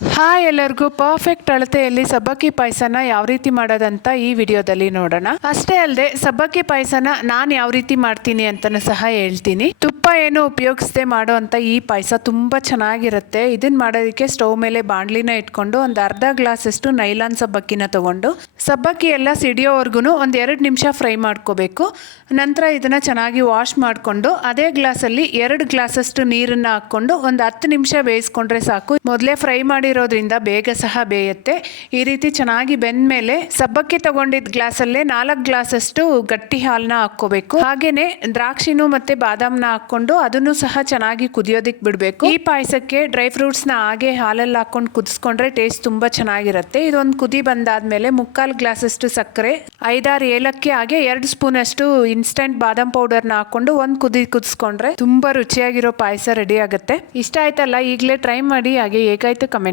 Hi ಎಲ್ಲರಿಗೂ perfect ಅಳತೆಯಲ್ಲಿ ಸಬ್ಬಕ್ಕಿ ಪಾಯಸನ ಯಾವ ರೀತಿ ಮಾಡೋದಂತ ಈ ವಿಡಿಯೋದಲ್ಲಿ ನೋಡೋಣ. ಅಷ್ಟೇ ಅಲ್ಲದೆ ಸಬ್ಬಕ್ಕಿ ಪಾಯಸನ ನಾನು ಯಾವ ರೀತಿ ಮಾಡ್ತೀನಿ ಅಂತಲೂ ಸಹ ಹೇಳ್ತೀನಿ. ತುಪ್ಪ ಏನು ಉಪಯೋಗಿಸದೆ ಮಾಡೋ ಅಂತ ಈ ಪಾಯಸ ತುಂಬ ಚೆನ್ನಾಗಿರುತ್ತೆ. ಇದನ್ನ ಮಾಡೋದಕ್ಕೆ ಸ್ಟವ್ ಮೇಲೆ ಬಾಣಲಿನ ಇಟ್ಕೊಂಡು ಒಂದು ಅರ್ಧ ಗ್ಲಾಸಷ್ಟು ನೈಲಾನ್ ಸಬ್ಬಕ್ಕಿನ ತಗೊಂಡು ಸಬ್ಬಕ್ಕಿ ಎಲ್ಲ ಸಿಡಿಯೋವರೆಗೂ ಒಂದು 2 ನಿಮಿಷ ಫ್ರೈ ಮಾಡ್ಕೋಬೇಕು. ನಂತರ ಇದನ್ನು ಚೆನ್ನಾಗಿ ವಾಶ್ ಮಾಡಿಕೊಂಡು ಅದೇ ಗ್ಲಾಸಲ್ಲಿ 2 ಗ್ಲಾಸಷ್ಟು ನೀರನ್ನು ಹಾಕ್ಕೊಂಡು ಒಂದು 10 ನಿಮಿಷ ಬೇಯಿಸ್ಕೊಂಡ್ರೆ ಸಾಕು. ಮೊದಲೇ ಫ್ರೈ ಮಾಡಿರೋದ್ರಿಂದ ಬೇಗ ಸಹ ಬೇಯುತ್ತೆ. ಈ ರೀತಿ ಚೆನ್ನಾಗಿ ಬೆಂದ ಮೇಲೆ ಸಬ್ಬಕ್ಕಿ ತಗೊಂಡಿದ್ದ ಗ್ಲಾಸಲ್ಲೇ 4 ಗ್ಲಾಸಷ್ಟು ಗಟ್ಟಿ ಹಾಲನ್ನ ಹಾಕ್ಕೋಬೇಕು. ಹಾಗೇನೆ ದ್ರಾಕ್ಷಿನೂ ಮತ್ತೆ ಬಾದಾಮ್ನ ಹಾಕ್ಕೊಂಡು ಅದನ್ನು ಸಹ ಚೆನ್ನಾಗಿ ಕುದಿಯೋದಿಕ್ ಬಿಡಬೇಕು. ಈ ಪಾಯಸಕ್ಕೆ ಡ್ರೈ ಫ್ರೂಟ್ಸ್ನ ಹಾಗೆ ಹಾಲಲ್ಲಿ ಹಾಕೊಂಡು ಕುದಿಸ್ಕೊಂಡ್ರೆ ಟೇಸ್ಟ್ ತುಂಬ ಚೆನ್ನಾಗಿರುತ್ತೆ. ಇದೊಂದು ಕುದಿ ಬಂದಾದ್ಮೇಲೆ 3/4 ಗ್ಲಾಸಷ್ಟು ಸಕ್ಕರೆ, 5-6 ಏಲಕ್ಕಿ ಹಾಗೆ 2 ಸ್ಪೂನ್ ಅಷ್ಟು ಇನ್ಸ್ಟೆಂಟ್ ಬಾದಾಮ್ ಪೌಡರ್ನ ಹಾಕೊಂಡು ಒಂದು ಕುದಿಸ್ಕೊಂಡ್ರೆ ತುಂಬಾ ರುಚಿಯಾಗಿರೋ ಪಾಯಸ ರೆಡಿ ಆಗುತ್ತೆ. ಇಷ್ಟ ಆಯ್ತಲ್ಲ, ಈಗಲೇ ಟ್ರೈ ಮಾಡಿ. ಹಾಗೆ ಹೇಗಾಯ್ತು ಕಮೆಂಟ್